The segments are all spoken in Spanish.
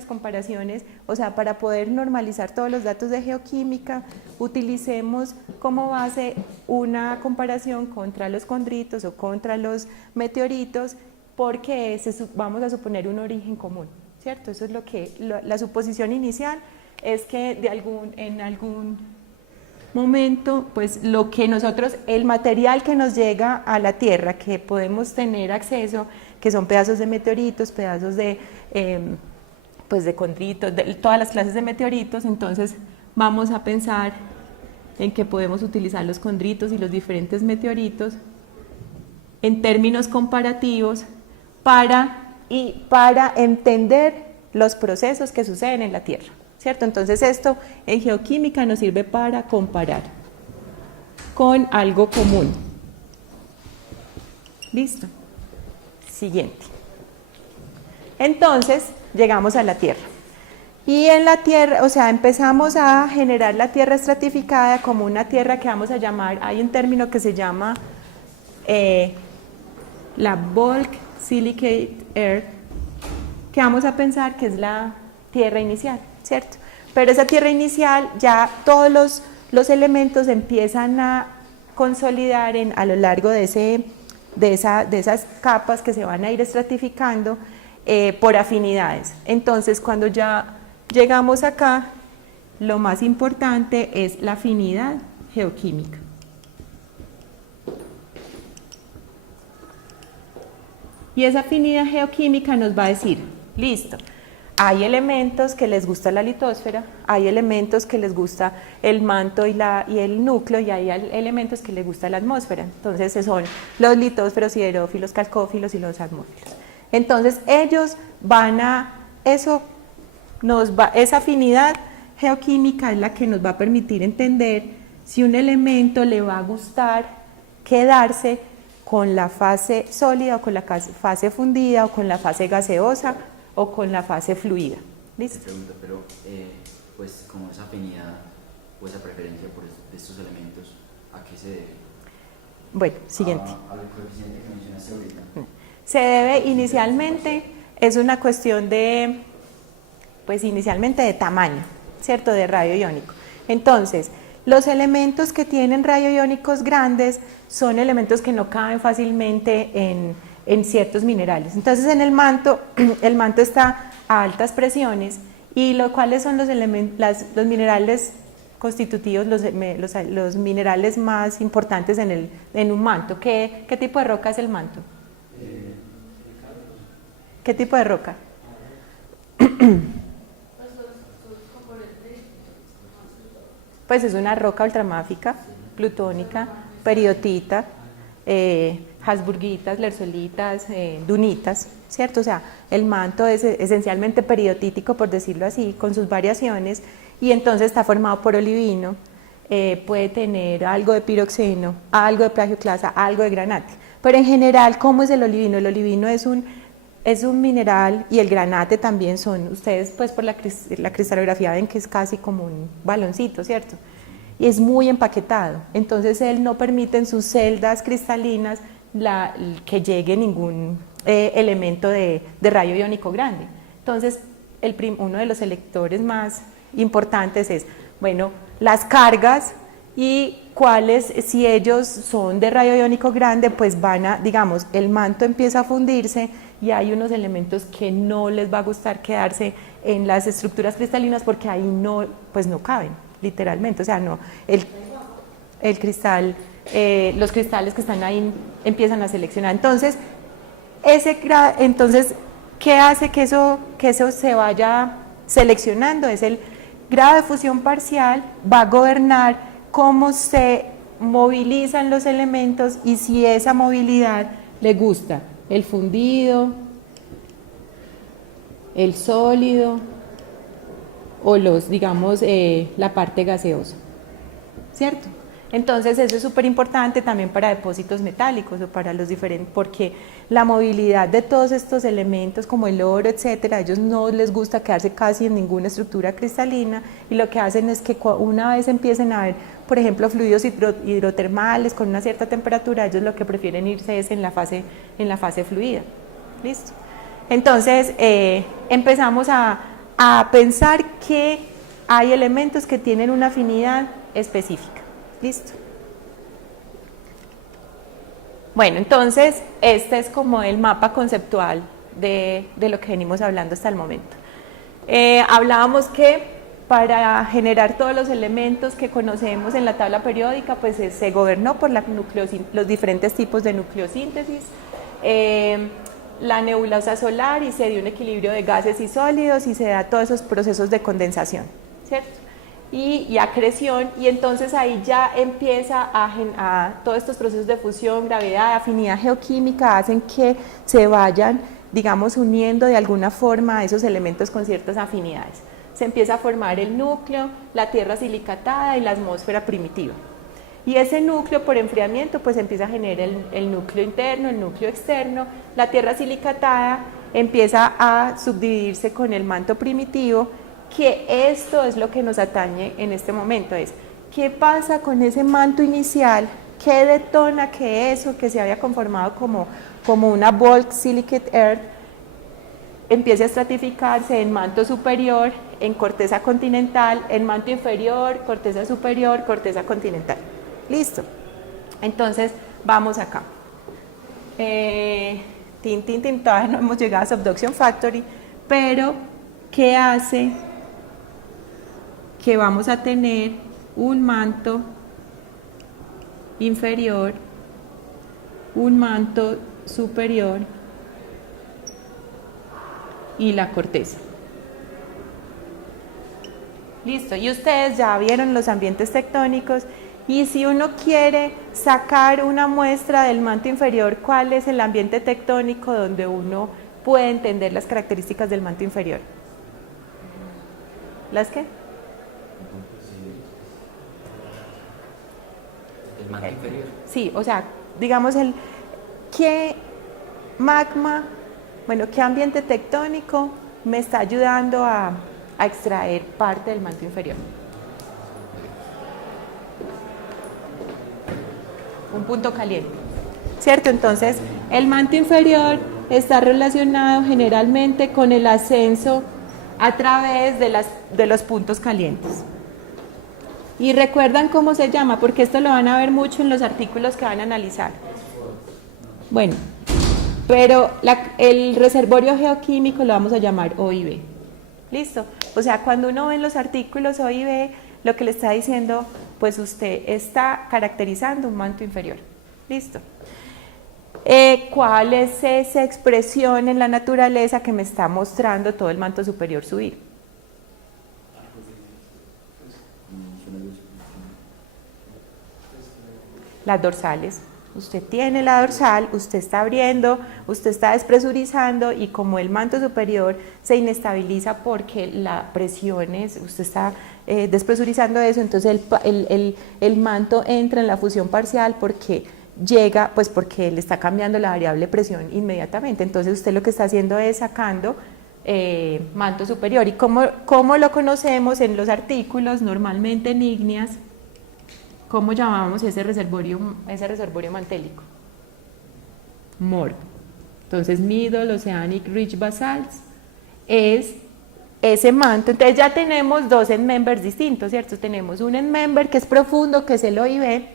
las comparaciones, o sea, para poder normalizar todos los datos de geoquímica, utilicemos como base una comparación contra los condritos o contra los meteoritos, porque vamos a suponer un origen común, ¿cierto? Eso es lo que, la suposición inicial es que en algún momento, pues lo que nosotros, el material que nos llega a la Tierra, que podemos tener acceso, que son pedazos de meteoritos, pedazos de, pues de condritos, de todas las clases de meteoritos, entonces vamos a pensar en que podemos utilizar los condritos y los diferentes meteoritos en términos comparativos para entender los procesos que suceden en la Tierra, ¿cierto? Entonces esto en geoquímica nos sirve para comparar con algo común. ¿Listo? Siguiente. Entonces llegamos a la Tierra. Y en la Tierra, o sea, empezamos a generar la Tierra estratificada como una Tierra que vamos a llamar, hay un término que se llama la bulk silicate earth, que vamos a pensar que es la Tierra inicial, ¿cierto? Pero esa Tierra inicial ya todos los elementos empiezan a consolidar a lo largo de esas capas que se van a ir estratificando por afinidades. Entonces, cuando ya llegamos acá, lo más importante es la afinidad geoquímica. Y esa afinidad geoquímica nos va a decir, listo, hay elementos que les gusta la litosfera, hay elementos que les gusta el manto y el núcleo, y hay elementos que les gusta la atmósfera. Entonces son los litósferos, siderófilos, calcófilos y los atmófilos. Entonces ellos van a, esa afinidad geoquímica es la que nos va a permitir entender si un elemento le va a gustar quedarse con la fase sólida o con la fase fundida o con la fase gaseosa o con la fase fluida. ¿Listo? Te pregunto, pero pues como esa afinidad o esa preferencia por estos elementos, ¿a qué se debe? Bueno, siguiente. Al coeficiente que mencionaste ahorita. Se debe inicialmente, es una cuestión de, pues inicialmente de tamaño, ¿cierto? De radio iónico. Entonces, los elementos que tienen radioiónicos grandes son elementos que no caben fácilmente en ciertos minerales. Entonces en el manto está a altas presiones, y cuáles son los minerales constitutivos, los minerales más importantes en un manto. ¿Qué tipo de roca es el manto? ¿Qué tipo de roca? Pues es una roca ultramáfica, plutónica, periodita, habsburgitas, lerzuelitas, dunitas, ¿cierto? O sea, el manto es esencialmente periotítico, por decirlo así, con sus variaciones, y entonces está formado por olivino, puede tener algo de piroxeno, algo de plagioclasa, algo de granate. Pero en general, ¿cómo es el olivino? El olivino es un mineral, y el granate también ustedes pues por la cristalografía ven que es casi como un baloncito, ¿cierto? Y es muy empaquetado, entonces él no permite en sus celdas cristalinas que llegue ningún elemento de rayo iónico grande. Entonces uno de los selectores más importantes es, bueno, las cargas, y si ellos son de rayo iónico grande, pues digamos, el manto empieza a fundirse y hay unos elementos que no les va a gustar quedarse en las estructuras cristalinas porque ahí pues no caben, literalmente, o sea, no, el cristal, los cristales que están ahí empiezan a seleccionar. Entonces, ¿qué hace que eso se vaya seleccionando? Es el grado de fusión parcial, va a gobernar cómo se movilizan los elementos y si esa movilidad le gusta el fundido, el sólido o digamos, la parte gaseosa, ¿cierto? Entonces eso es súper importante también para depósitos metálicos o para los diferentes, porque la movilidad de todos estos elementos como el oro, etcétera, a ellos no les gusta quedarse casi en ninguna estructura cristalina, y lo que hacen es que una vez empiecen a ver, por ejemplo, fluidos hidrotermales con una cierta temperatura, ellos lo que prefieren irse es en la fase fluida. ¿Listo? Entonces empezamos a a pensar que hay elementos que tienen una afinidad específica. ¿Listo? Bueno, entonces este es como el mapa conceptual de lo que venimos hablando hasta el momento. Hablábamos que para generar todos los elementos que conocemos en la tabla periódica, pues se gobernó por los diferentes tipos de nucleosíntesis, la nebulosa solar, y se dio un equilibrio de gases y sólidos y se da todos esos procesos de condensación, ¿cierto? Y acreción, y entonces ahí ya empieza a todos estos procesos de fusión, gravedad, afinidad geoquímica, hacen que se vayan, digamos, uniendo de alguna forma a esos elementos con ciertas afinidades. Se empieza a formar el núcleo, la tierra silicatada y la atmósfera primitiva. Y ese núcleo, por enfriamiento, pues empieza a generar el núcleo interno, el núcleo externo. La tierra silicatada empieza a subdividirse con el manto primitivo, que esto es lo que nos atañe en este momento, es qué pasa con ese manto inicial, qué detona que eso que se había conformado como una bulk silicate earth empiece a estratificarse en manto superior, en corteza continental, en manto inferior, corteza superior, corteza continental. Listo. Entonces vamos acá. Todavía no hemos llegado a Subduction Factory, pero ¿qué hace que vamos a tener un manto inferior, un manto superior y la corteza? Listo, y ustedes ya vieron los ambientes tectónicos, y si uno quiere sacar una muestra del manto inferior, ¿cuál es el ambiente tectónico donde uno puede entender las características del manto inferior? ¿Las qué? ¿El manto inferior? Sí, o sea, digamos, ¿qué magma, bueno, qué ambiente tectónico me está ayudando a extraer parte del manto inferior? Un punto caliente, ¿cierto? Entonces, el manto inferior está relacionado generalmente con el ascenso a través de los puntos calientes. ¿Y recuerdan cómo se llama? Porque esto lo van a ver mucho en los artículos que van a analizar. Bueno, pero el reservorio geoquímico lo vamos a llamar OIB. ¿Listo? O sea, cuando uno ve en los artículos OIB, lo que le está diciendo, pues usted está caracterizando un manto inferior. ¿Listo? ¿Cuál es esa expresión en la naturaleza que me está mostrando todo el manto superior subir? Las dorsales. Usted tiene la dorsal, usted está abriendo, usted está despresurizando, y como el manto superior se inestabiliza porque la presión usted está despresurizando eso, entonces el manto entra en la fusión parcial porque llega, pues porque le está cambiando la variable presión inmediatamente. Entonces usted lo que está haciendo es sacando manto superior. ¿Y cómo lo conocemos en los artículos? Normalmente en ígneas. ¿Cómo llamamos ese reservorio mantélico? MORB. Entonces, Middle Oceanic Ridge Basalts es ese manto. Entonces ya tenemos dos endmembers distintos, ¿cierto? Tenemos un endmember que es profundo, que es el OIB,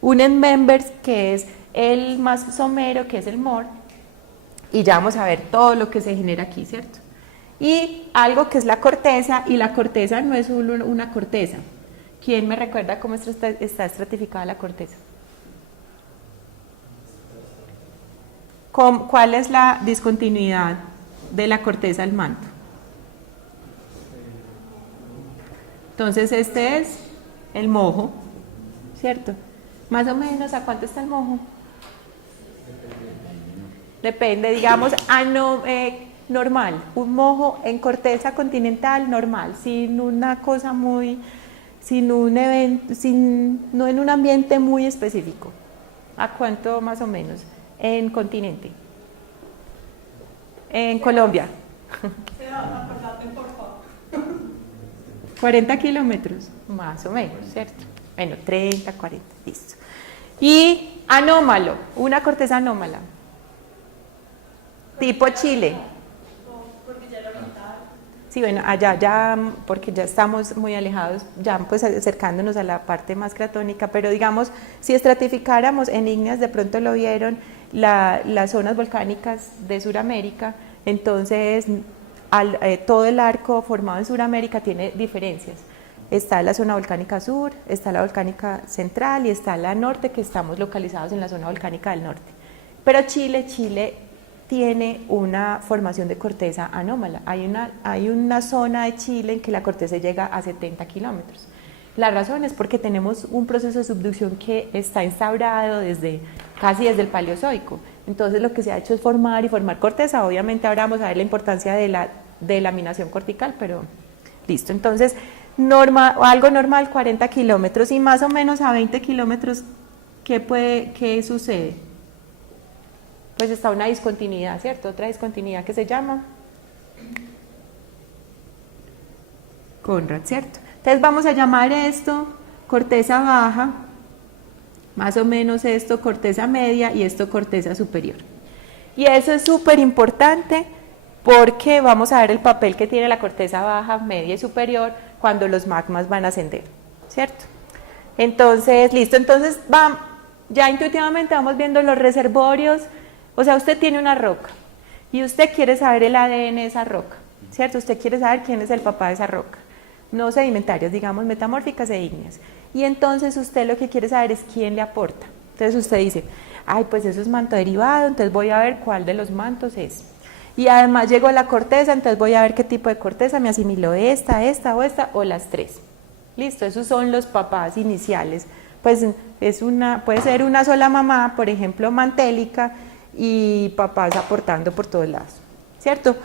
un endmember que es el más somero, que es el MORB, y ya vamos a ver todo lo que se genera aquí, ¿cierto? Y algo que es la corteza, y la corteza no es solo una corteza. ¿Quién me recuerda cómo está estratificada la corteza? ¿Cuál es la discontinuidad de la corteza del manto? Entonces este es el mojo, ¿cierto? Más o menos, ¿a cuánto está el mojo? Depende, digamos, normal, un mojo en corteza continental normal, sin una cosa muy... no en un ambiente muy específico. ¿A cuánto más o menos? En continente. En Colombia. 40 kilómetros, más o menos, ¿cierto? Bueno, 30, 40, listo. Y anómalo, una corteza anómala. Tipo Chile. Sí, bueno, allá ya, porque ya estamos muy alejados, ya pues acercándonos a la parte más cratónica, pero digamos, si estratificáramos en ígneas, de pronto lo vieron, las zonas volcánicas de Sudamérica, entonces todo el arco formado en Sudamérica tiene diferencias. Está la zona volcánica sur, está la volcánica central y está la norte, que estamos localizados en la zona volcánica del norte. Pero Chile tiene una formación de corteza anómala. Hay una zona de Chile en que la corteza llega a 70 kilómetros. La razón es porque tenemos un proceso de subducción que está instaurado casi desde el Paleozoico. Entonces lo que se ha hecho es formar y formar corteza. Obviamente ahora vamos a ver la importancia de la delaminación cortical, pero listo. Entonces algo normal 40 kilómetros y más o menos a 20 kilómetros, ¿qué sucede? Pues está una discontinuidad, ¿cierto? Otra discontinuidad que se llama Conrad, ¿cierto? Entonces vamos a llamar esto corteza baja, más o menos esto corteza media y esto corteza superior. Y eso es súper importante porque vamos a ver el papel que tiene la corteza baja, media y superior cuando los magmas van a ascender, ¿cierto? Entonces, listo, entonces ya intuitivamente vamos viendo los reservorios. O sea, usted tiene una roca y usted quiere saber el ADN de esa roca, ¿cierto? Usted quiere saber quién es el papá de esa roca. No sedimentarias, digamos, metamórficas e ígneas. Y entonces usted lo que quiere saber es quién le aporta. Entonces usted dice, ay, pues eso es manto derivado, entonces voy a ver cuál de los mantos es. Y además llegó la corteza, entonces voy a ver qué tipo de corteza me asimiló esta o las tres. Listo, esos son los papás iniciales. Pues puede ser una sola mamá, por ejemplo, mantélica, y papás aportando por todos lados, ¿cierto?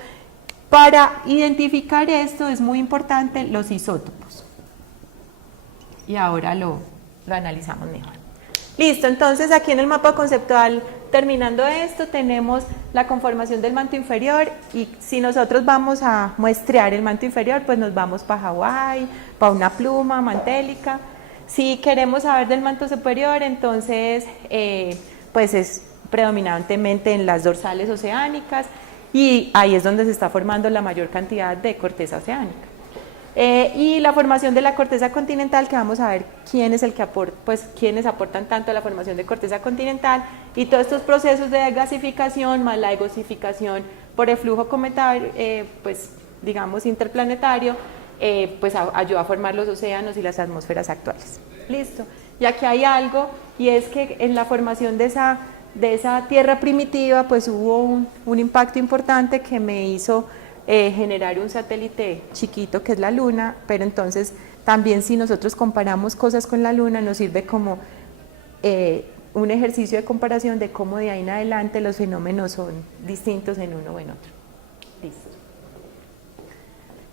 Para identificar esto es muy importante los isótopos. Y ahora lo analizamos mejor. Listo, entonces aquí en el mapa conceptual, terminando esto, tenemos la conformación del manto inferior y si nosotros vamos a muestrear el manto inferior, pues nos vamos para Hawái, para una pluma mantélica. Si queremos saber del manto superior, entonces pues es predominantemente en las dorsales oceánicas y ahí es donde se está formando la mayor cantidad de corteza oceánica. Y la formación de la corteza continental, que vamos a ver quién es el que aporta, pues quiénes aportan tanto a la formación de corteza continental y todos estos procesos de gasificación más la egosificación por el flujo cometario, pues digamos interplanetario, pues ayuda a formar los océanos y las atmósferas actuales. Listo. Y aquí hay algo, y es que en la formación de esa tierra primitiva, pues hubo un impacto importante que me hizo generar un satélite chiquito que es la Luna, pero entonces también si nosotros comparamos cosas con la Luna nos sirve como un ejercicio de comparación de cómo de ahí en adelante los fenómenos son distintos en uno o en otro. Listo.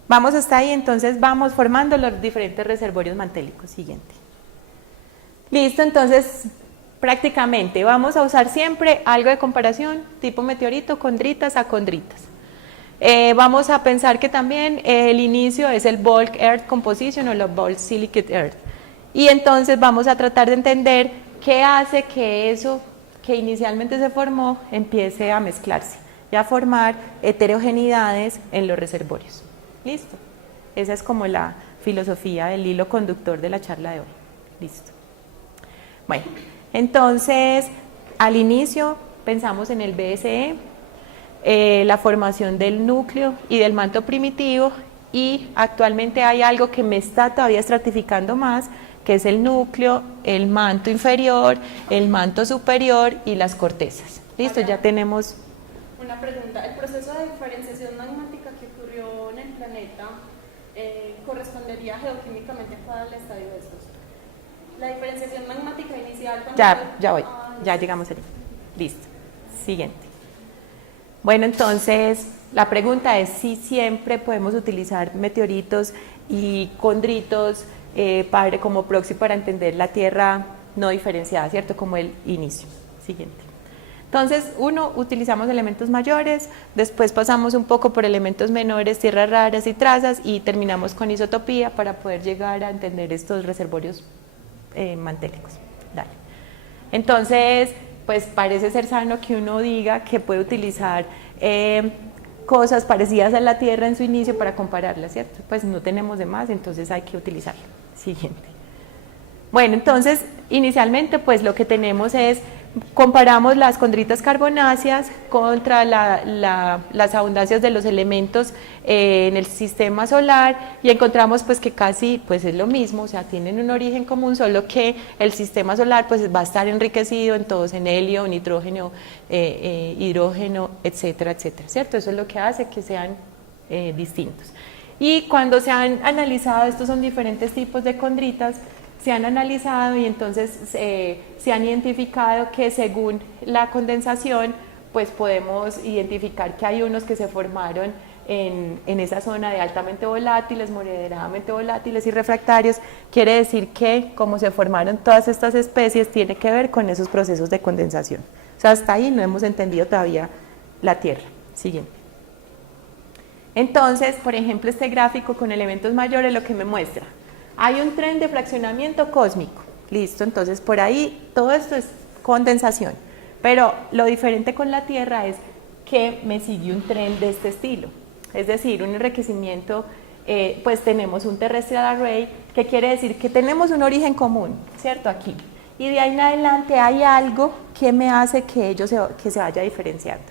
Vamos hasta ahí, entonces vamos formando los diferentes reservorios mantélicos. Siguiente. Listo, entonces prácticamente vamos a usar siempre algo de comparación, tipo meteorito, condritas a condritas. Vamos a pensar que también el inicio es el bulk earth composition o la bulk silicate earth. Y entonces vamos a tratar de entender qué hace que eso que inicialmente se formó empiece a mezclarse y a formar heterogeneidades en los reservorios. ¿Listo? Esa es como la filosofía del hilo conductor de la charla de hoy. Listo. Bueno, entonces al inicio pensamos en el BSE, la formación del núcleo y del manto primitivo, y actualmente hay algo que me está todavía estratificando más, que es el núcleo, el manto inferior, el manto superior y las cortezas. Listo, ya tenemos... Una pregunta, ¿el proceso de diferenciación magmática que ocurrió en el planeta correspondería geoquímicamente a cuál estadio de estos? La diferenciación magmática inicial... Ya voy, ya llegamos ahí. Listo, siguiente. Bueno, entonces la pregunta es si siempre podemos utilizar meteoritos y condritos como proxy para entender la Tierra no diferenciada, ¿cierto? Como el inicio. Siguiente. Entonces, utilizamos elementos mayores, después pasamos un poco por elementos menores, tierras raras y trazas, y terminamos con isotopía para poder llegar a entender estos reservorios mantélicos. Dale. Entonces, pues parece ser sano que uno diga que puede utilizar cosas parecidas a la Tierra en su inicio para compararlas, ¿cierto? Pues no tenemos de más, entonces hay que utilizarlo. Siguiente. Bueno, entonces, inicialmente, pues lo que tenemos es, comparamos las condritas carbonáceas contra las abundancias de los elementos en el sistema solar y encontramos pues que casi pues es lo mismo, o sea, tienen un origen común, solo que el sistema solar pues va a estar enriquecido en todos, en helio, nitrógeno, hidrógeno, etcétera, etcétera, ¿cierto? Eso es lo que hace que sean distintos. Y cuando se han analizado, estos son diferentes tipos de condritas, se han analizado y entonces se han identificado que según la condensación, pues podemos identificar que hay unos que se formaron en esa zona de altamente volátiles, moderadamente volátiles y refractarios. Quiere decir que como se formaron todas estas especies, tiene que ver con esos procesos de condensación. O sea, hasta ahí no hemos entendido todavía la Tierra. Siguiente. Entonces, por ejemplo, este gráfico con elementos mayores lo que me muestra, hay un tren de fraccionamiento cósmico, listo, entonces por ahí todo esto es condensación, pero lo diferente con la Tierra es que me sigue un tren de este estilo, es decir, un enriquecimiento, pues tenemos un terrestrial array, que quiere decir que tenemos un origen común, ¿cierto? Aquí, y de ahí en adelante hay algo que me hace que que se vaya diferenciando,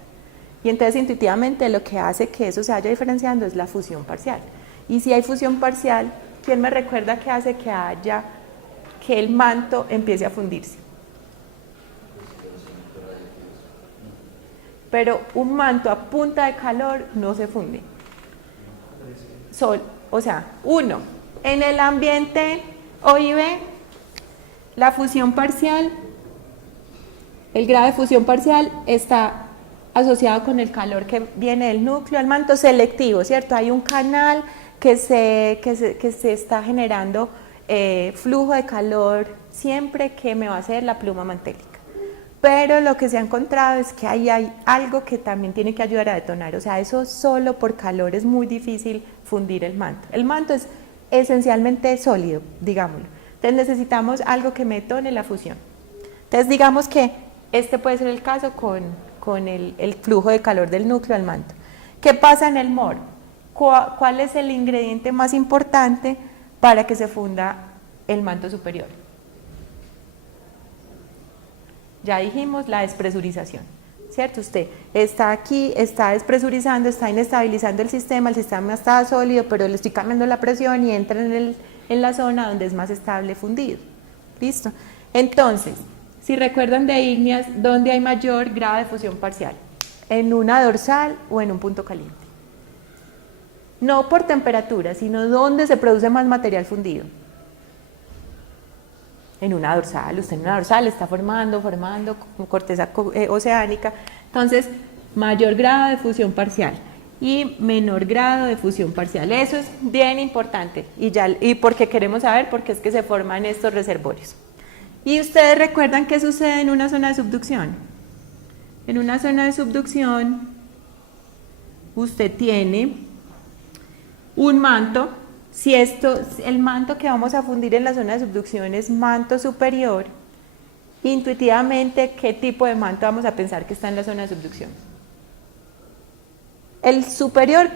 y entonces intuitivamente lo que hace que eso se vaya diferenciando es la fusión parcial, y si hay fusión parcial, ¿quién me recuerda que hace que el manto empiece a fundirse? Pero un manto a punta de calor no se funde. O sea, uno, en el ambiente OIB, la fusión parcial, el grado de fusión parcial está asociado con el calor que viene del núcleo al manto selectivo, ¿cierto? Hay un canal que se está generando flujo de calor siempre que me va a hacer la pluma mantélica. Pero lo que se ha encontrado es que ahí hay algo que también tiene que ayudar a detonar, o sea, eso solo por calor es muy difícil fundir el manto. El manto es esencialmente sólido, digámoslo. Entonces necesitamos algo que me detone la fusión. Entonces digamos que este puede ser el caso con el flujo de calor del núcleo al manto. ¿Qué pasa en el MOR? ¿Cuál es el ingrediente más importante para que se funda el manto superior? Ya dijimos la despresurización, ¿cierto? Usted está aquí, está despresurizando, está inestabilizando el sistema está sólido, pero le estoy cambiando la presión y entra en la zona donde es más estable fundido. ¿Listo? Entonces, si recuerdan de ígneas, ¿dónde hay mayor grado de fusión parcial? ¿En una dorsal o en un punto caliente? No por temperatura, sino dónde se produce más material fundido. En una dorsal, usted en una dorsal está formando corteza oceánica, entonces mayor grado de fusión parcial y menor grado de fusión parcial, eso es bien importante y porque queremos saber por qué es que se forman estos reservorios. Y ustedes recuerdan qué sucede en una zona de subducción. En una zona de subducción usted tiene un manto. Si el manto que vamos a fundir en la zona de subducción es manto superior, intuitivamente, ¿qué tipo de manto vamos a pensar que está en la zona de subducción? El superior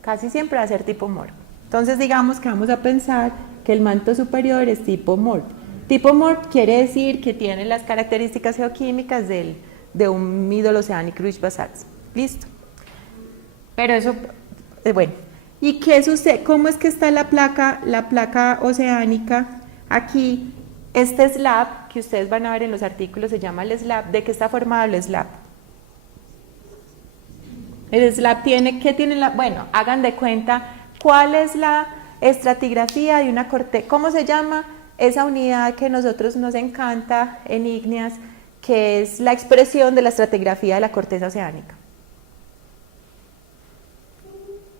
casi siempre va a ser tipo MORPH. Entonces digamos que vamos a pensar que el manto superior es tipo MORPH. Tipo MORPH quiere decir que tiene las características geoquímicas de un Middle Oceanic Ridge Basalts. ¿Listo? Pero eso, bueno. ¿Y qué sucede? ¿Cómo es que está la placa oceánica? Aquí, este slab que ustedes van a ver en los artículos se llama el slab. ¿De qué está formado el slab? El slab bueno, hagan de cuenta cuál es la estratigrafía de una corteza. ¿Cómo se llama esa unidad que a nosotros nos encanta en ígneas, que es la expresión de la estratigrafía de la corteza oceánica?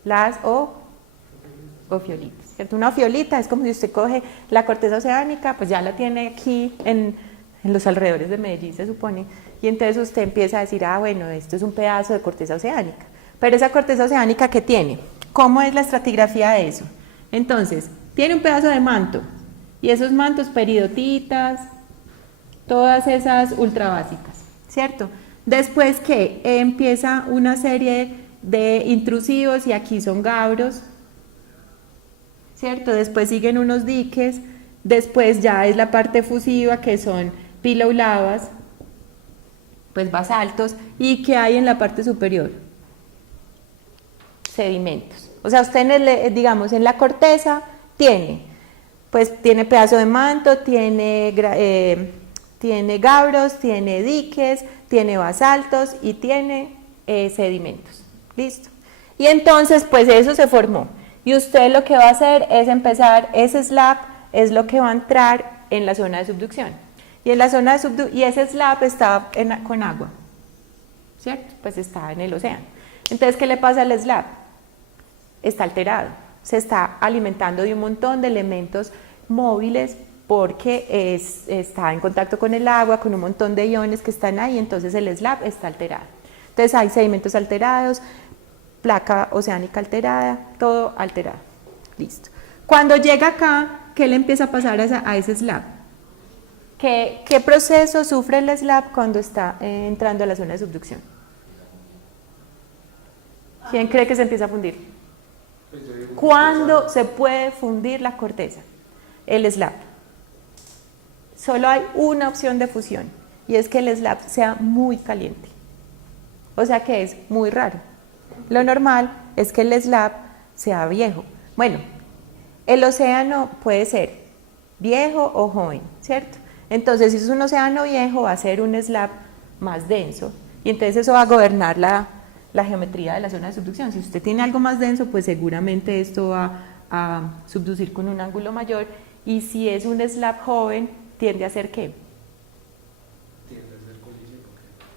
Las ofiolitas, ¿cierto? Una ofiolita es como si usted coge la corteza oceánica, pues ya la tiene aquí en los alrededores de Medellín, se supone, y entonces usted empieza a decir, bueno, esto es un pedazo de corteza oceánica, pero esa corteza oceánica, ¿qué tiene? ¿Cómo es la estratigrafía de eso? Entonces, tiene un pedazo de manto, y esos mantos peridotitas, todas esas ultrabásicas, ¿cierto? Después que empieza una serie de intrusivos y aquí son gabros, ¿cierto? Después siguen unos diques, después ya es la parte efusiva que son pilolavas, pues basaltos, y ¿qué hay en la parte superior? Sedimentos. O sea, usted digamos en la corteza tiene pedazo de manto, tiene gabros, tiene diques, tiene basaltos y tiene sedimentos. Listo. Y entonces pues eso se formó. Y usted lo que va a hacer es empezar, ese slab es lo que va a entrar en la zona de subducción. Y en la zona de y ese slab está con agua, ¿cierto? Pues está en el océano. Entonces, ¿qué le pasa al slab? Está alterado, se está alimentando de un montón de elementos móviles porque está en contacto con el agua, con un montón de iones que están ahí, entonces el slab está alterado. Entonces hay sedimentos alterados, placa oceánica alterada, todo alterado. Listo. Cuando llega acá, ¿qué le empieza a pasar a ese slab? ¿Qué proceso sufre el slab cuando está entrando a la zona de subducción? ¿Quién cree que se empieza a fundir? ¿Cuándo se puede fundir la corteza? El slab. Solo hay una opción de fusión y es que el slab sea muy caliente. O sea que es muy raro. Lo normal es que el slab sea viejo. Bueno, el océano puede ser viejo o joven, ¿cierto? Entonces, si es un océano viejo, va a ser un slab más denso y entonces eso va a gobernar la geometría de la zona de subducción. Si usted tiene algo más denso, pues seguramente esto va a subducir con un ángulo mayor, y si es un slab joven, tiende a ser ¿qué? Tiende a ser colisivo.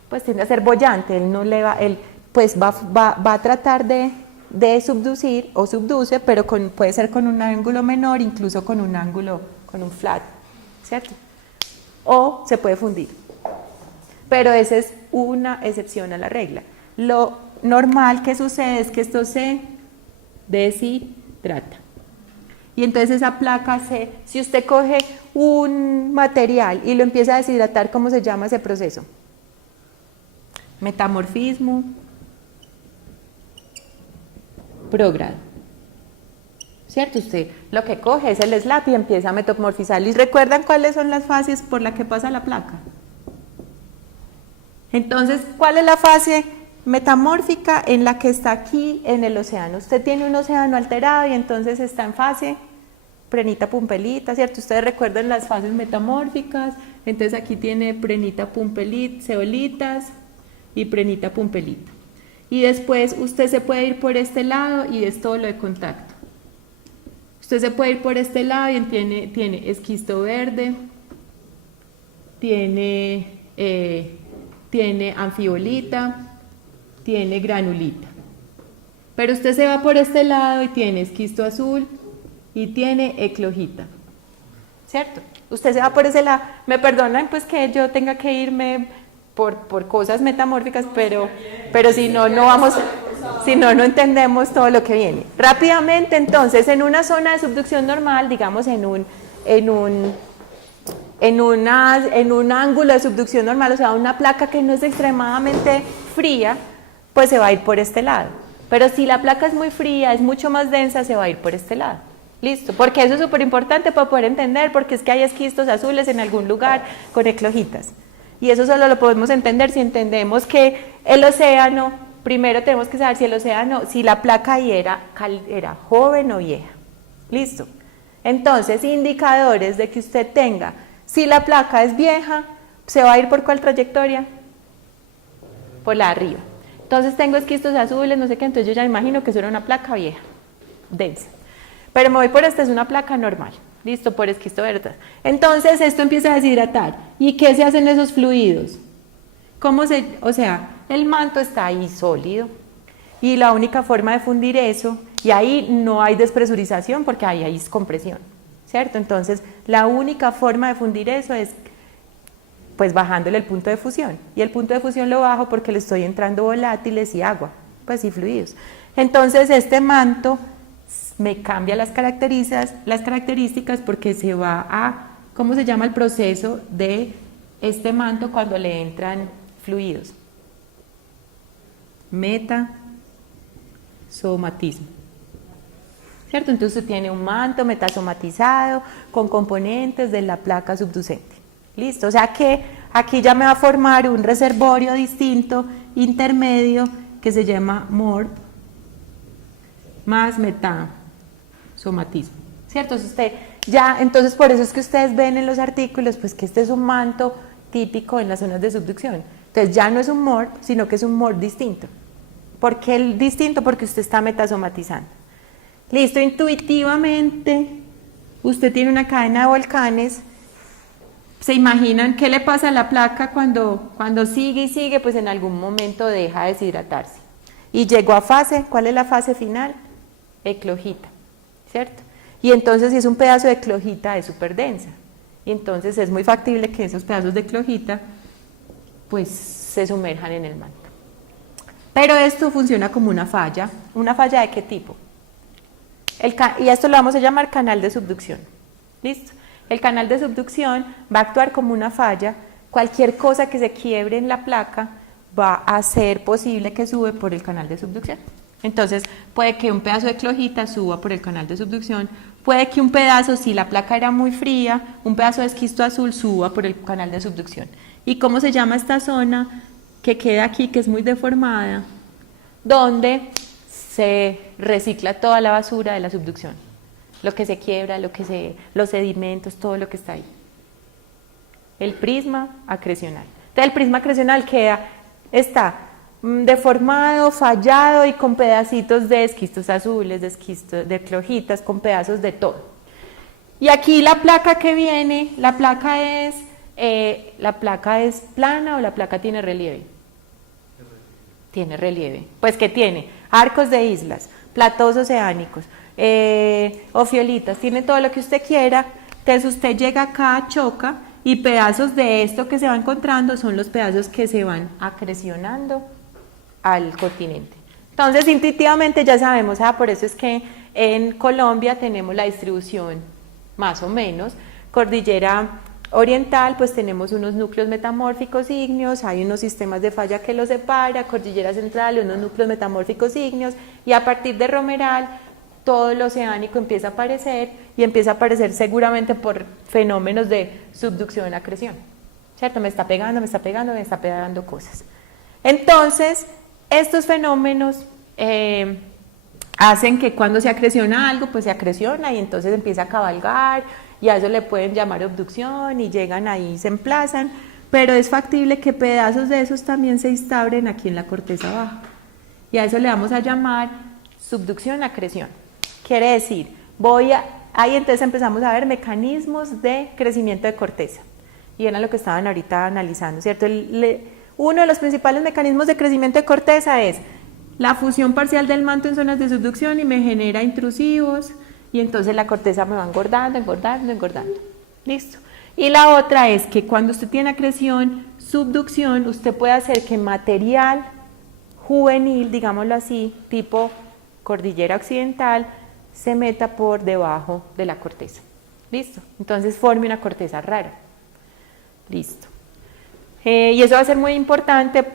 Pues tiende a ser boyante, él pues va a tratar de subducir o subduce, pero puede ser con un ángulo menor, incluso con un ángulo, con un flat, ¿cierto? O se puede fundir, pero esa es una excepción a la regla. Lo normal que sucede es que esto se deshidrata. Y entonces esa placa si usted coge un material y lo empieza a deshidratar, ¿cómo se llama ese proceso? Metamorfismo prógrado. ¿Cierto? Usted lo que coge es el slab y empieza a metamorfizar. ¿Y recuerdan cuáles son las fases por las que pasa la placa? Entonces, ¿cuál es la fase metamórfica en la que está aquí en el océano? Usted tiene un océano alterado y entonces está en fase prenita pumpelita, ¿cierto? Ustedes recuerdan las fases metamórficas, entonces aquí tiene prenita pumpelita, zeolitas y prenita pumpelita. Y después usted se puede ir por este lado y es todo lo de contacto. Usted se puede ir por este lado y tiene esquisto verde, tiene anfibolita, tiene granulita. Pero usted se va por este lado y tiene esquisto azul y tiene eclogita, ¿cierto? Usted se va por ese lado. Me perdonan pues que yo tenga que irme por cosas metamórficas, pero si no no entendemos todo lo que viene. Rápidamente, entonces, en una zona de subducción normal, digamos en un ángulo de subducción normal, o sea, una placa que no es extremadamente fría, pues se va a ir por este lado. Pero si la placa es muy fría, es mucho más densa, se va a ir por este lado. Listo, porque eso es súper importante para poder entender, porque es que hay esquistos azules en algún lugar con eclogitas. Y eso solo lo podemos entender si entendemos que el océano, primero tenemos que saber si la placa ahí era joven o vieja. Listo. Entonces, indicadores de que usted tenga, si la placa es vieja, ¿se va a ir por cuál trayectoria? Por la de arriba. Entonces tengo esquistos azules, no sé qué, entonces yo ya me imagino que eso era una placa vieja, densa. Pero me voy por esta, es una placa normal. Listo, por esquisto verde. Entonces esto empieza a deshidratar. ¿Y qué se hacen esos fluidos? O sea, el manto está ahí sólido y la única forma de fundir eso, y ahí no hay despresurización porque ahí hay compresión, ¿cierto? Entonces la única forma de fundir eso es pues bajándole el punto de fusión, y el punto de fusión lo bajo porque le estoy entrando volátiles y agua, pues y fluidos. Entonces este manto me cambia las características porque se va a, ¿cómo se llama el proceso de este manto cuando le entran fluidos? metasomatismo. ¿Cierto? Entonces usted tiene un manto metasomatizado con componentes de la placa subducente. ¿Listo? O sea que aquí ya me va a formar un reservorio distinto, intermedio, que se llama MOR más metasomatismo. ¿Cierto? Entonces por eso es que ustedes ven en los artículos pues que este es un manto típico en las zonas de subducción. Entonces ya no es un MOR, sino que es un MOR distinto. ¿Por qué el distinto? Porque usted está metasomatizando. Listo, intuitivamente usted tiene una cadena de volcanes. ¿Se imaginan qué le pasa a la placa cuando sigue y sigue? Pues en algún momento deja de deshidratarse. Y llegó a fase, ¿cuál es la fase final? Eclogita, ¿cierto? Y entonces si es un pedazo de eclogita es súper densa. Y entonces es muy factible que esos pedazos de eclogita pues se sumerjan en el manto. Pero esto funciona como una falla. ¿Una falla de qué tipo? Y esto lo vamos a llamar canal de subducción. ¿Listo? El canal de subducción va a actuar como una falla. Cualquier cosa que se quiebre en la placa va a ser posible que sube por el canal de subducción. Entonces puede que un pedazo de eclogita suba por el canal de subducción, puede que un pedazo, si la placa era muy fría, un pedazo de esquisto azul suba por el canal de subducción. ¿Y cómo se llama esta zona que queda aquí, que es muy deformada? Donde se recicla toda la basura de la subducción, lo que se quiebra, los sedimentos, todo lo que está ahí. El prisma acrecional. Entonces el prisma acrecional está deformado, fallado y con pedacitos de esquistos azules, de eclogitas, con pedazos de todo. Y aquí la placa que viene, ¿la placa es plana o la placa tiene relieve? Tiene relieve. Pues ¿qué tiene? Arcos de islas, platós oceánicos, ofiolitas, tiene todo lo que usted quiera. Entonces usted llega acá, choca, y pedazos de esto que se va encontrando son los pedazos que se van acrecionando al continente. Entonces intuitivamente ya sabemos, por eso es que en Colombia tenemos la distribución más o menos, cordillera oriental, pues tenemos unos núcleos metamórficos ígneos, hay unos sistemas de falla que los separa, cordillera central, unos núcleos metamórficos ígneos, y a partir de Romeral todo lo oceánico empieza a aparecer, y empieza a aparecer seguramente por fenómenos de subducción acreción, ¿cierto? Me está pegando cosas. Entonces, estos fenómenos hacen que cuando se acreciona algo, pues se acreciona y entonces empieza a cabalgar, y a eso le pueden llamar abducción, y llegan ahí, se emplazan, pero es factible que pedazos de esos también se instauren aquí en la corteza baja, y a eso le vamos a llamar subducción acreción. Quiere decir, ahí entonces empezamos a ver mecanismos de crecimiento de corteza, y era lo que estaban ahorita analizando, ¿cierto? Uno de los principales mecanismos de crecimiento de corteza es la fusión parcial del manto en zonas de subducción y me genera intrusivos, y entonces la corteza me va engordando. ¿Listo? Y la otra es que cuando usted tiene acreción, subducción, usted puede hacer que material juvenil, digámoslo así, tipo cordillera occidental, se meta por debajo de la corteza. ¿Listo? Entonces forme una corteza rara. Listo. Y eso va a ser muy importante,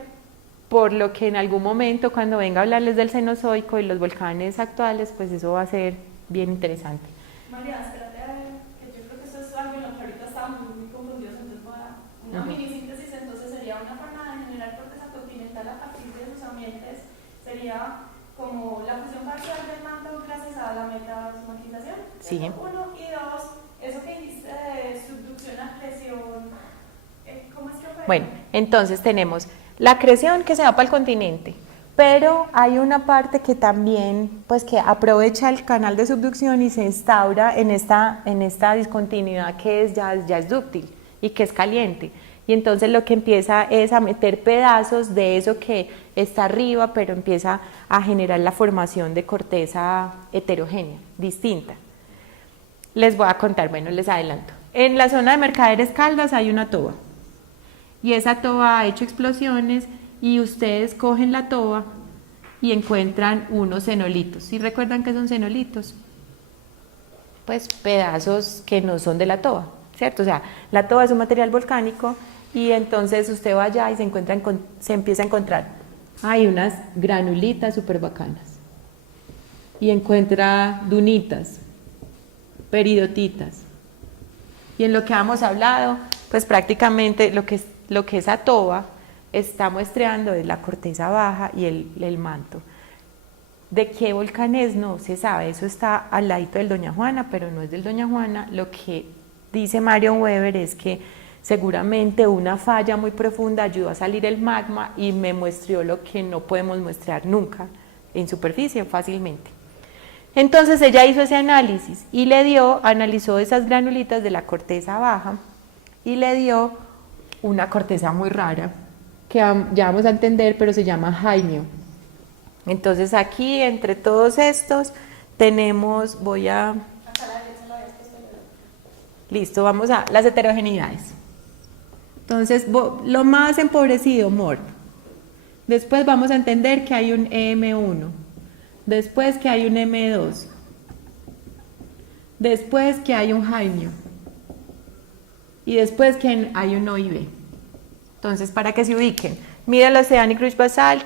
por lo que en algún momento cuando venga a hablarles del Cenozoico y los volcanes actuales, pues eso va a ser bien interesante. María, espérate a ver, que yo creo que esto es algo en lo que ahorita estábamos muy confundidos, entonces voy a una mini síntesis. Entonces sería una forma de generar corteza continental a partir de sus ambientes, sería como la fusión parcial del manto gracias a la metasomatización. Sí. Uno, y dos, eso que dijiste de subducción a acreción, ¿cómo es que fue? Bueno, entonces tenemos la acreción que se va para el continente, pero hay una parte que también, pues que aprovecha el canal de subducción y se instaura en esta discontinuidad que ya es dúctil y que es caliente. Y entonces lo que empieza es a meter pedazos de eso que está arriba, pero empieza a generar la formación de corteza heterogénea, distinta. Les voy a contar, bueno, les adelanto. En la zona de Mercaderes Caldas hay una toba, y esa toba ha hecho explosiones, y ustedes cogen la toba y encuentran unos cenolitos. ¿Sí recuerdan qué son cenolitos? Pues pedazos que no son de la toba, ¿cierto? O sea, la toba es un material volcánico, y entonces usted va allá y se empieza a encontrar, hay unas granulitas súper bacanas. y encuentra dunitas, peridotitas. Y en lo que hemos hablado, pues prácticamente lo que es ATOBA está muestreando es la corteza baja y el manto. ¿De qué volcán es? No se sabe, eso está al ladito del Doña Juana, pero no es del Doña Juana. Lo que dice Marion Weber es que seguramente una falla muy profunda ayudó a salir el magma y me muestreó lo que no podemos muestrear nunca en superficie fácilmente. Entonces ella hizo ese análisis y analizó esas granulitas de la corteza baja y le dio una corteza muy rara que ya vamos a entender, pero se llama jaimio. Entonces aquí entre todos estos tenemos, listo, vamos a las heterogeneidades. Entonces lo más empobrecido, mort. Después vamos a entender que hay un EM1. Después que hay un M2, después que hay un jaimio y después que hay un OIB. Entonces, para que se ubiquen, mira el Oceanic Ridge Basalt,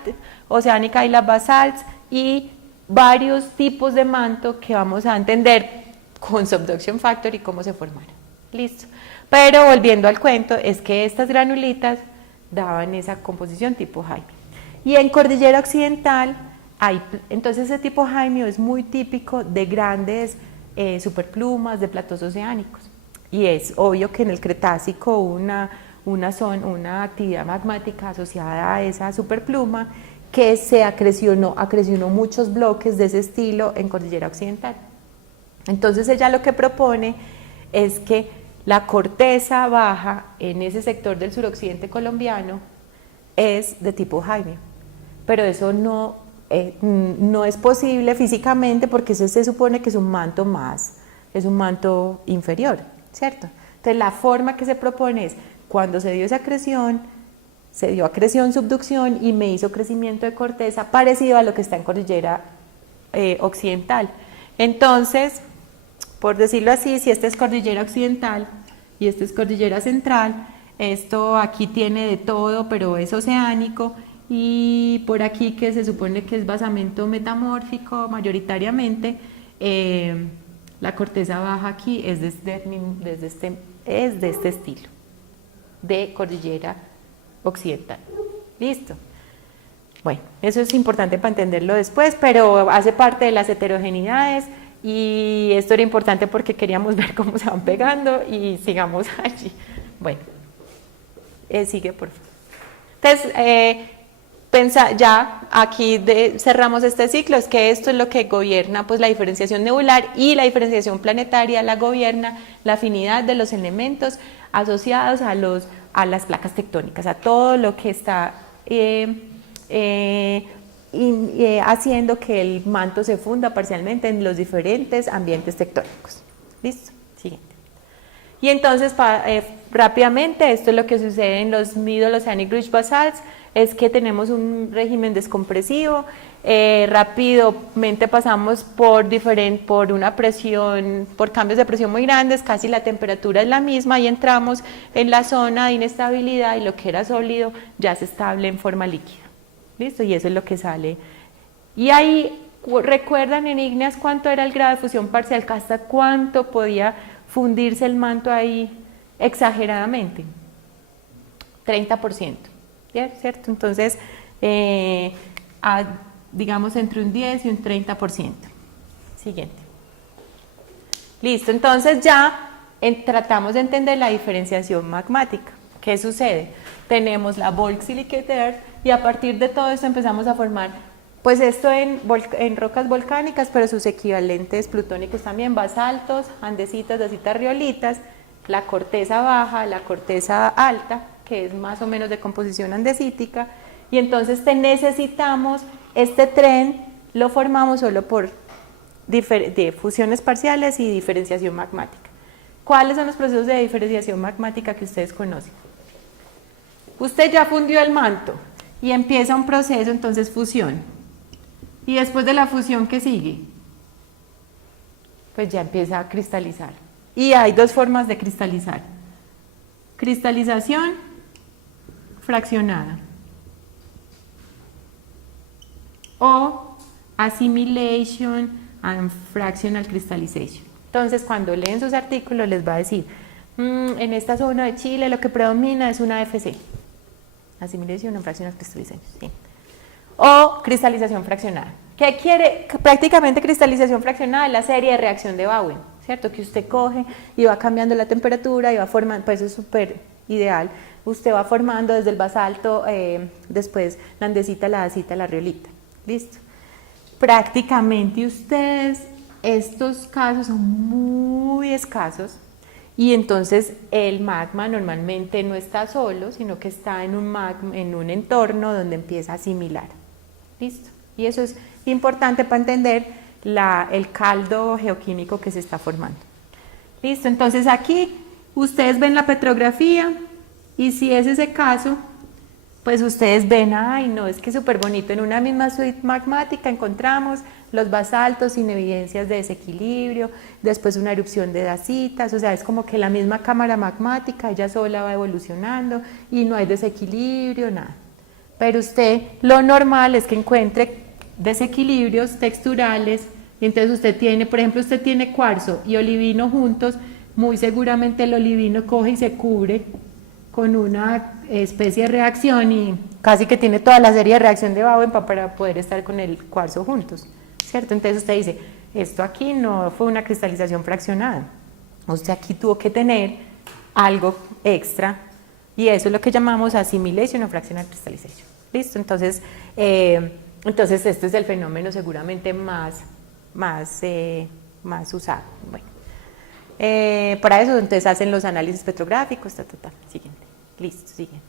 Oceanic Island Basalts y varios tipos de manto que vamos a entender con Subduction Factor y cómo se formaron. Listo. Pero volviendo al cuento, es que estas granulitas daban esa composición tipo jaimio. Y en Cordillera Occidental, entonces ese tipo jaimio es muy típico de grandes superplumas de platós oceánicos y es obvio que en el Cretácico una actividad magmática asociada a esa superpluma que se acrecionó muchos bloques de ese estilo en Cordillera Occidental. Entonces ella lo que propone es que la corteza baja en ese sector del suroccidente colombiano es de tipo jaimio, pero eso no es posible físicamente porque ese se supone que es un manto inferior, ¿cierto? Entonces la forma que se propone es, cuando se dio esa acreción, se dio acreción, subducción y me hizo crecimiento de corteza parecido a lo que está en Cordillera Occidental. Entonces, por decirlo así, si esta es Cordillera Occidental y esta es Cordillera Central, esto aquí tiene de todo, pero es oceánico. Y por aquí, que se supone que es basamento metamórfico mayoritariamente, la corteza baja aquí es de este estilo, de Cordillera Occidental. Listo. Bueno, eso es importante para entenderlo después, pero hace parte de las heterogeneidades y esto era importante porque queríamos ver cómo se van pegando y sigamos allí. Bueno, sigue por favor. Entonces, ya aquí cerramos este ciclo, es que esto es lo que gobierna pues la diferenciación nebular y la diferenciación planetaria la gobierna la afinidad de los elementos asociados a las placas tectónicas, a todo lo que está haciendo que el manto se funda parcialmente en los diferentes ambientes tectónicos. ¿Listo? Siguiente. Y entonces, rápidamente, esto es lo que sucede en los Middle Oceanic Ridge Basalts, es que tenemos un régimen descompresivo, rápidamente pasamos por una presión, por cambios de presión muy grandes, casi la temperatura es la misma y entramos en la zona de inestabilidad y lo que era sólido ya se estable en forma líquida. ¿Listo? Y eso es lo que sale. Y ahí, ¿recuerdan en ígneas cuánto era el grado de fusión parcial? ¿Hasta cuánto podía fundirse el manto ahí exageradamente? 30%. ¿Cierto? Entonces, digamos entre un 10 y un 30%. Siguiente. Listo, entonces ya tratamos de entender la diferenciación magmática. ¿Qué sucede? Tenemos la bulk silicate earth y a partir de todo esto empezamos a formar, pues esto en rocas volcánicas, pero sus equivalentes plutónicos también, basaltos, andesitas, dasitas, riolitas, la corteza baja, la corteza alta, que es más o menos de composición andesítica, y entonces necesitamos este tren, lo formamos solo por de fusiones parciales y diferenciación magmática. ¿Cuáles son los procesos de diferenciación magmática que ustedes conocen? Usted ya fundió el manto y empieza un proceso, entonces fusión. Y después de la fusión, ¿qué sigue? Pues ya empieza a cristalizar. Y hay dos formas de cristalizar. Cristalización fraccionada o assimilation and fractional crystallization. Entonces, cuando leen sus artículos les va a decir, en esta zona de Chile lo que predomina es una FC, Assimilation and Fractional Crystallization, ¿sí? O cristalización fraccionada. ¿Qué quiere? Prácticamente cristalización fraccionada es la serie de reacción de Bowen, ¿cierto? Que usted coge y va cambiando la temperatura y va formando, pues eso es súper ideal. Usted va formando desde el basalto, después la andesita, la dacita, la riolita. ¿Listo? Prácticamente ustedes, estos casos son muy escasos y entonces el magma normalmente no está solo, sino que está en un entorno donde empieza a asimilar. ¿Listo? Y eso es importante para entender el caldo geoquímico que se está formando. ¿Listo? Entonces aquí ustedes ven la petrografía y si es ese caso, pues ustedes ven, ay no, es que es súper bonito, en una misma suite magmática encontramos los basaltos sin evidencias de desequilibrio, después una erupción de dacitas, o sea, es como que la misma cámara magmática, ella sola va evolucionando y no hay desequilibrio, nada. Pero usted, lo normal es que encuentre desequilibrios texturales, y entonces usted tiene, por ejemplo, usted tiene cuarzo y olivino juntos, muy seguramente el olivino coge y se cubre con una especie de reacción y casi que tiene toda la serie de reacción de Bowen para poder estar con el cuarzo juntos, ¿cierto? Entonces usted dice, esto aquí no fue una cristalización fraccionada, usted aquí tuvo que tener algo extra y eso es lo que llamamos assimilation o fractional crystallization. ¿Listo? Entonces este es el fenómeno seguramente más usado. Bueno. Para eso entonces hacen los análisis petrográficos, siguiente, listo, siguiente.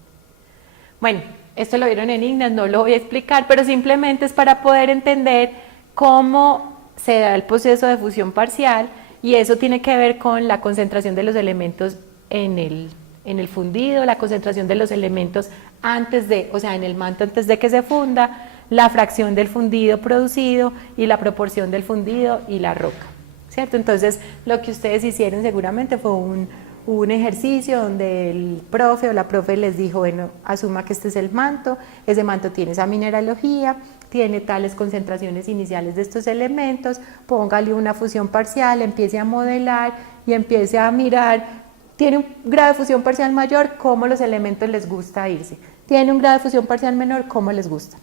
Bueno, esto lo vieron en Ignas, no lo voy a explicar, pero simplemente es para poder entender cómo se da el proceso de fusión parcial y eso tiene que ver con la concentración de los elementos en el fundido, la concentración de los elementos antes de, o sea, en el manto antes de que se funda, la fracción del fundido producido y la proporción del fundido y la roca. ¿Cierto? Entonces, lo que ustedes hicieron seguramente fue un ejercicio donde el profe o la profe les dijo, bueno, asuma que este es el manto, ese manto tiene esa mineralogía, tiene tales concentraciones iniciales de estos elementos, póngale una fusión parcial, empiece a modelar y empiece a mirar, tiene un grado de fusión parcial mayor, cómo los elementos les gusta irse, tiene un grado de fusión parcial menor, cómo les gusta.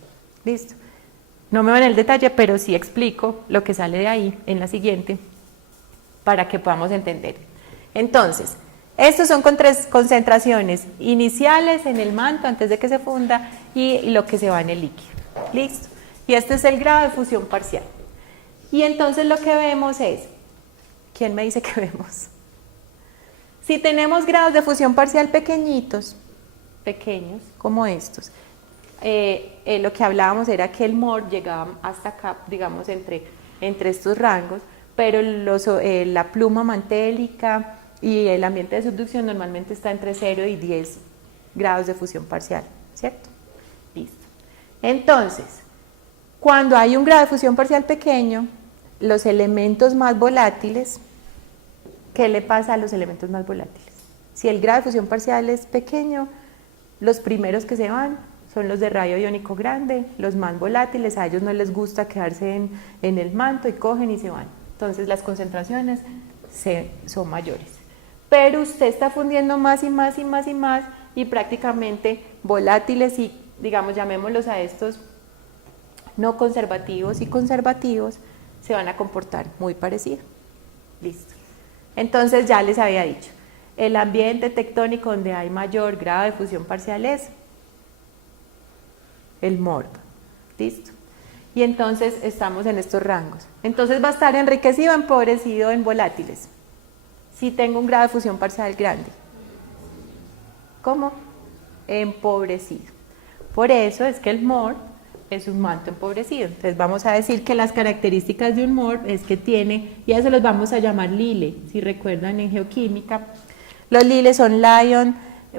¿Listo? No me voy en el detalle, pero sí explico lo que sale de ahí en la siguiente, para que podamos entender. Entonces, estos son concentraciones iniciales en el manto antes de que se funda y lo que se va en el líquido. ¿Listo? Y este es el grado de fusión parcial. Y entonces lo que vemos es, ¿quién me dice que vemos? Si tenemos grados de fusión parcial pequeños, como estos, lo que hablábamos era que el MOR llegaba hasta acá, digamos, entre estos rangos, pero la pluma mantélica y el ambiente de subducción normalmente está entre 0 y 10 grados de fusión parcial, ¿cierto? Listo. Entonces, cuando hay un grado de fusión parcial pequeño, los elementos más volátiles, ¿qué le pasa a los elementos más volátiles? Si el grado de fusión parcial es pequeño, los primeros que se van son los de radio iónico grande, los más volátiles, a ellos no les gusta quedarse en el manto y cogen y se van. Entonces las concentraciones son mayores. Pero usted está fundiendo más y más y más y más y prácticamente volátiles y, digamos, llamémoslos a estos no conservativos y conservativos, se van a comportar muy parecido. Listo. Entonces ya les había dicho, el ambiente tectónico donde hay mayor grado de fusión parcial es el MORB. Listo. Y entonces estamos en estos rangos. Entonces va a estar enriquecido, empobrecido en volátiles. Si tengo un grado de fusión parcial grande. ¿Cómo? Empobrecido. Por eso es que el MOR es un manto empobrecido. Entonces vamos a decir que las características de un MOR es que tiene, y a eso los vamos a llamar lile, si recuerdan en geoquímica. Los liles son lion,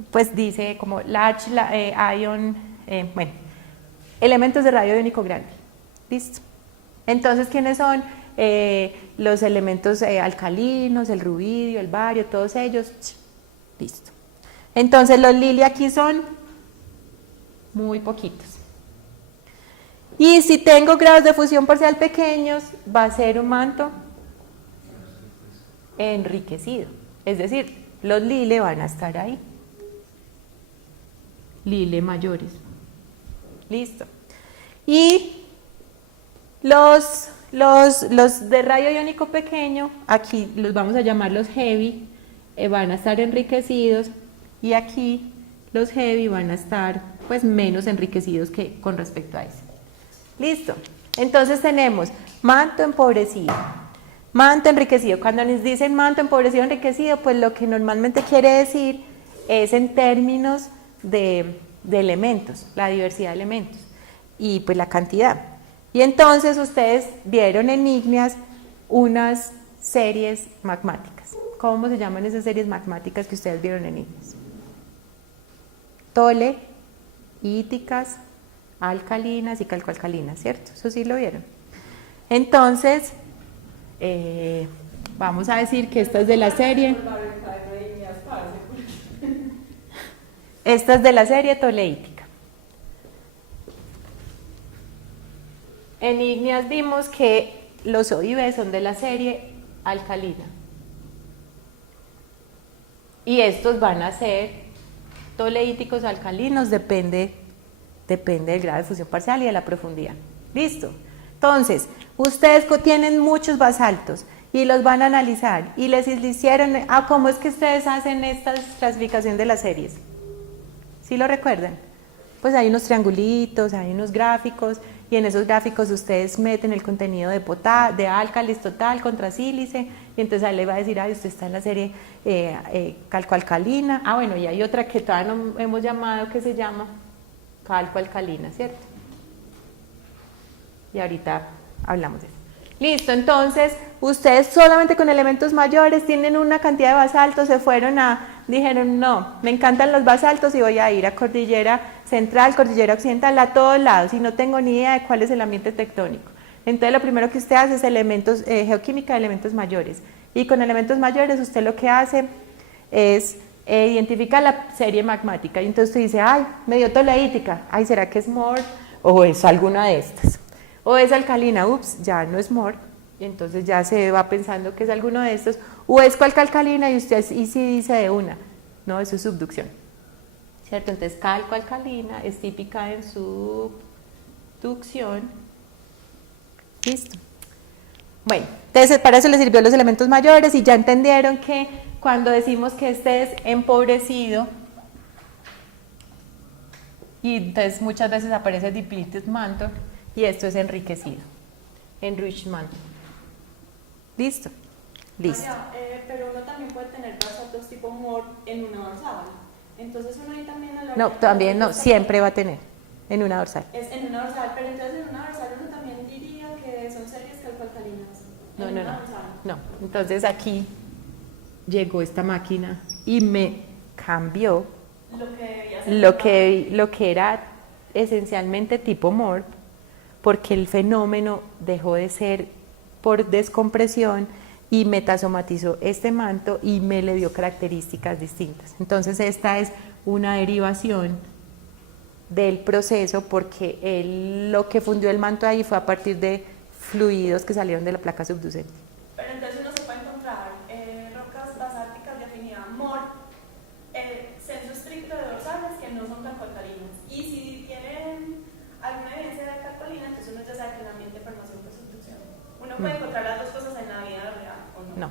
pues dice como large ion, bueno, elementos de radio iónico grande. ¿Listo? Entonces, ¿quiénes son? Los elementos alcalinos, el rubidio, el bario, todos ellos. Listo. Entonces, los lili aquí son muy poquitos. Y si tengo grados de fusión parcial pequeños, va a ser un manto enriquecido. Es decir, los Lille van a estar ahí. Lille mayores. Listo. Y los de radio iónico pequeño, aquí los vamos a llamar los heavy, van a estar enriquecidos, y aquí los heavy van a estar pues menos enriquecidos que con respecto a ese. Listo. Entonces tenemos manto empobrecido, manto enriquecido. Cuando nos dicen manto empobrecido enriquecido, pues lo que normalmente quiere decir es en términos de elementos, la diversidad de elementos y pues la cantidad. Y entonces ustedes vieron en ígneas unas series magmáticas. ¿Cómo se llaman esas series magmáticas que ustedes vieron en ígneas? Toleíticas, alcalinas y calcoalcalinas, ¿cierto? Eso sí lo vieron. Entonces, vamos a decir que esta es de la serie. Esta es de la serie toleítica. En ígneas vimos que los O y B son de la serie alcalina. Y estos van a ser toleíticos alcalinos, depende del grado de fusión parcial y de la profundidad. ¿Listo? Entonces, ustedes tienen muchos basaltos y los van a analizar y les hicieron, ¿cómo es que ustedes hacen esta clasificación de las series? ¿Sí lo recuerdan? Pues hay unos triangulitos, hay unos gráficos, y en esos gráficos ustedes meten el contenido de álcalis total contra sílice, y entonces ahí le va a decir, usted está en la serie calcoalcalina. Bueno, y hay otra que todavía no hemos llamado, que se llama calcoalcalina, ¿cierto? Y ahorita hablamos de eso. Listo, entonces ustedes solamente con elementos mayores tienen una cantidad de basaltos, dijeron, no, me encantan los basaltos y voy a ir a cordillera central, cordillera occidental, a todos lados, y no tengo ni idea de cuál es el ambiente tectónico. Entonces lo primero que usted hace es geoquímica de elementos mayores, y con elementos mayores usted lo que hace es identificar la serie magmática, y entonces usted dice, me dio toleítica, ¿será que es MOR? O es alguna de estas, o es alcalina, ya no es MOR, y entonces ya se va pensando que es alguno de estos, o es calcoalcalina, y usted sí dice de una, no, eso es subducción, ¿cierto? Entonces calcoalcalina es típica en subducción. Listo. Bueno, entonces para eso les sirvió los elementos mayores, y ya entendieron que cuando decimos que este es empobrecido, y entonces muchas veces aparece depleted mantle, y esto es enriquecido, enriched mantle. ¿Listo? Listo. Pero uno también puede tener basaltos tipo MOR en una dorsal. Entonces uno ahí también a la No, también no, siempre va a tener en una dorsal. Es en una dorsal, pero entonces en una dorsal uno también diría que son series calcoalcalinas. No. Entonces aquí llegó esta máquina y me cambió lo que era esencialmente tipo MOR, porque el fenómeno dejó de ser por descompresión y metasomatizó este manto y me le dio características distintas. Entonces esta es una derivación del proceso, porque lo que fundió el manto ahí fue a partir de fluidos que salieron de la placa subducente. Pero entonces uno se puede encontrar rocas basálticas de afinidad MOR, censo estricto de dorsales que no son calcoalcalinas, y si tienen alguna evidencia de calcoalina, entonces uno ya sabe que el ambiente de formación fue subducción. Uno puede encontrar las dos cosas en la vida real, ¿o no?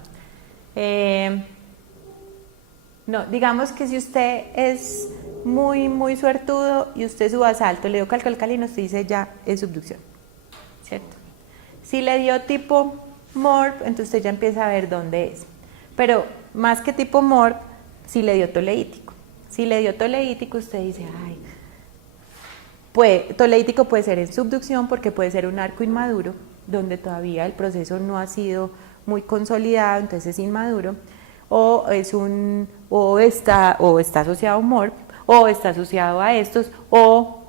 No, digamos que si usted es muy, muy suertudo y usted su basalto le dio calcoalcalino, usted dice ya es subducción, ¿cierto? Si le dio tipo MORP, entonces usted ya empieza a ver dónde es. Pero más que tipo MORP, si le dio toleítico. Si le dio toleítico, usted dice, toleítico puede ser en subducción, porque puede ser un arco inmaduro, donde todavía el proceso no ha sido muy consolidado, entonces es inmaduro, o está asociado a un MORP, o está asociado a estos, o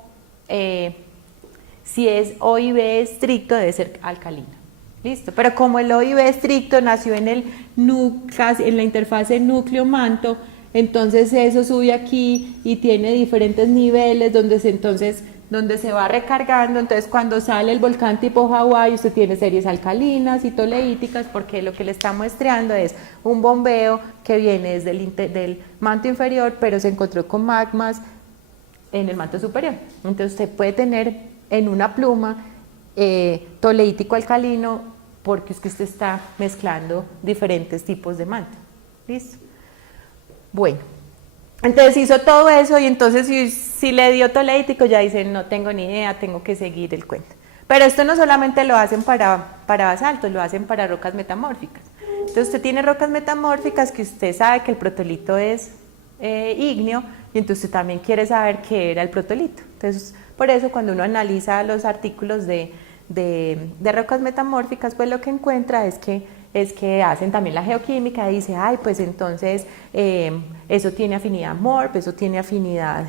si es OIB estricto debe ser alcalina. Listo, pero como el OIB estricto nació en la interfase núcleo-manto, entonces eso sube aquí y tiene diferentes niveles donde donde se va recargando. Entonces cuando sale el volcán tipo Hawái, usted tiene series alcalinas y toleíticas, porque lo que le está muestreando es un bombeo que viene desde del manto inferior, pero se encontró con magmas en el manto superior. Entonces usted puede tener en una pluma toleítico alcalino, porque es que usted está mezclando diferentes tipos de manto. ¿Listo? Bueno, entonces hizo todo eso, y entonces si le dio toleítico ya dice, no tengo ni idea, tengo que seguir el cuento. Pero esto no solamente lo hacen para basaltos, lo hacen para rocas metamórficas. Entonces usted tiene rocas metamórficas que usted sabe que el protolito es ígneo, y entonces usted también quiere saber qué era el protolito. Entonces por eso cuando uno analiza los artículos de rocas metamórficas, pues lo que encuentra es que hacen también la geoquímica, y dice, ay, pues entonces eso tiene afinidad MORP, eso tiene afinidad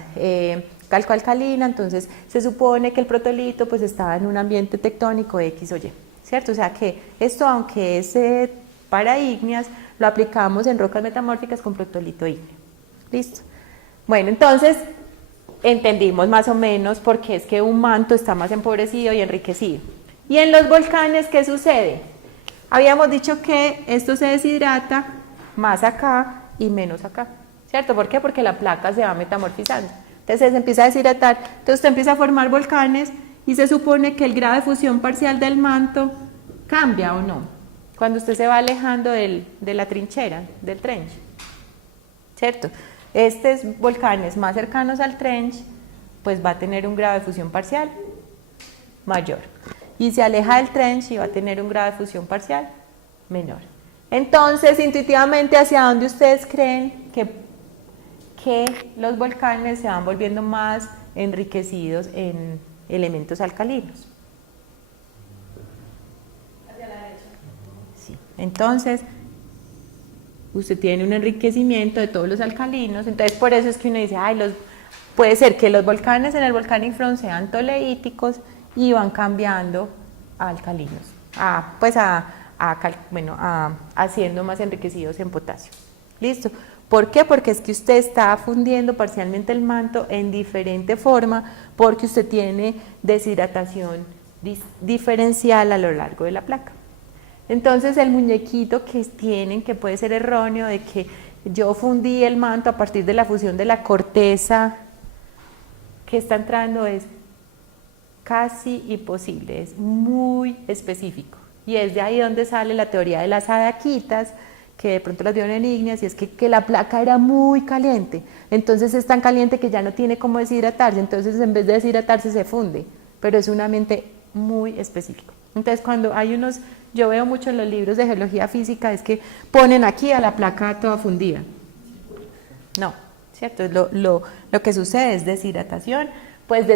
calcoalcalina, entonces se supone que el protolito pues estaba en un ambiente tectónico X o Y, ¿cierto? O sea que esto, aunque es para ígneas, lo aplicamos en rocas metamórficas con protolito ígneo. ¿Listo? Bueno, entonces entendimos más o menos por qué es que un manto está más empobrecido y enriquecido. ¿Y en los volcanes qué sucede? Habíamos dicho que esto se deshidrata más acá y menos acá, ¿cierto? ¿Por qué? Porque la placa se va metamorfizando. Entonces se empieza a deshidratar, entonces usted empieza a formar volcanes, y se supone que el grado de fusión parcial del manto cambia, ¿o no? Cuando usted se va alejando de la trinchera, del trench, ¿cierto? Estos volcanes más cercanos al trench, pues va a tener un grado de fusión parcial mayor, y se aleja del trench y va a tener un grado de fusión parcial menor. Entonces, intuitivamente, ¿hacia dónde ustedes creen que los volcanes se van volviendo más enriquecidos en elementos alcalinos? Hacia la derecha. Sí. Entonces, usted tiene un enriquecimiento de todos los alcalinos, entonces por eso es que uno dice, ay, puede ser que los volcanes en el Volcanic Front sean toleíticos y van cambiando a alcalinos, siendo más enriquecidos en potasio. ¿Listo? ¿Por qué? Porque es que usted está fundiendo parcialmente el manto en diferente forma, porque usted tiene deshidratación diferencial a lo largo de la placa. Entonces el muñequito que tienen, que puede ser erróneo, de que yo fundí el manto a partir de la fusión de la corteza que está entrando, es casi imposible, es muy específico, y es de ahí donde sale la teoría de las adaquitas, que de pronto las vieron en ígneas, y es que la placa era muy caliente, entonces es tan caliente que ya no tiene cómo deshidratarse, entonces en vez de deshidratarse se funde, pero es un ambiente muy específico. Entonces cuando hay yo veo mucho en los libros de geología física, es que ponen aquí a la placa toda fundida. No, ¿cierto? Lo que sucede es deshidratación, pues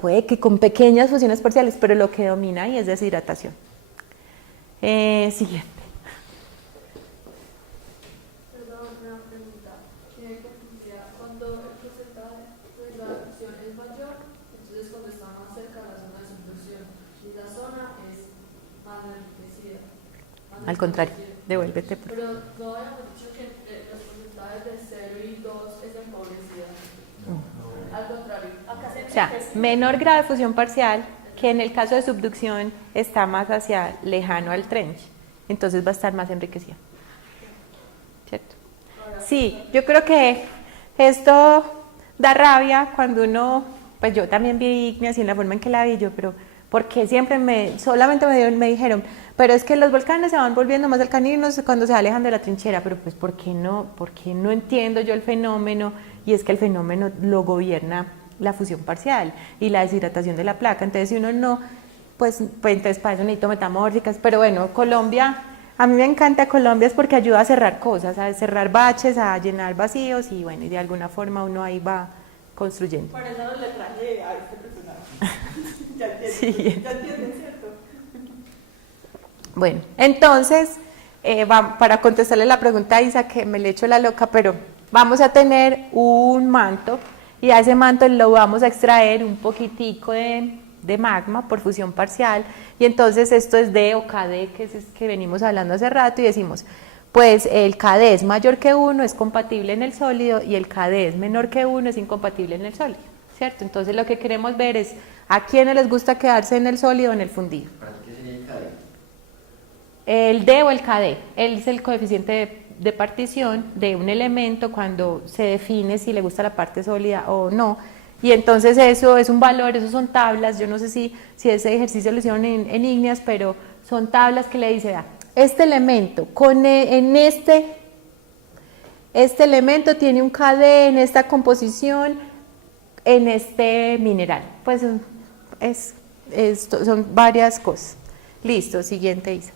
puede que con pequeñas fusiones parciales, pero lo que domina ahí es deshidratación. Siguiente. Perdón, una pregunta. Cuando el porcentaje de la fusión es mayor, entonces cuando está más cerca de la zona de subducción, y la zona es más enriquecida. Al contrario, devuélvete. Pero no habíamos dicho que los porcentajes de 0 y 2 es empobrecida. Al contrario. O sea, menor grado de fusión parcial, que en el caso de subducción está más lejano al trench, entonces va a estar más enriquecida. ¿Cierto? Sí, yo creo que esto da rabia cuando uno, pues yo también vi ígneas, y en la forma en que la vi yo, pero porque siempre solamente me dijeron, pero es que los volcanes se van volviendo más alcalinos cuando se alejan de la trinchera, pero pues ¿por qué no entiendo yo el fenómeno? Y es que el fenómeno lo gobierna la fusión parcial y la deshidratación de la placa. Entonces si uno no, pues entonces para eso necesito metamórficas. Pero bueno, Colombia, a mí me encanta Colombia, es porque ayuda a cerrar cosas, a cerrar baches, a llenar vacíos, y bueno, y de alguna forma uno ahí va construyendo. Por eso no le traje a este personaje. Ya entienden, Sí. ya entienden, ¿cierto? Bueno, entonces, para contestarle la pregunta a Isa, que me le echo la loca, pero vamos a tener un manto, y a ese manto lo vamos a extraer un poquitico de magma por fusión parcial, y entonces esto es D o KD, que es que venimos hablando hace rato, y decimos, pues el KD es mayor que 1, es compatible en el sólido, y el KD es menor que 1, es incompatible en el sólido, ¿cierto? Entonces lo que queremos ver es a quiénes les gusta quedarse en el sólido o en el fundido. ¿Para qué sería el KD? El D o el KD, él es el coeficiente de partición de un elemento cuando se define si le gusta la parte sólida o no. Y entonces eso es un valor, eso son tablas, yo no sé si ese ejercicio lo hicieron en Igneas, pero son tablas que le dice, vea, este elemento, este elemento tiene un KD en esta composición, en este mineral. Pues son varias cosas. Listo, siguiente, Isa.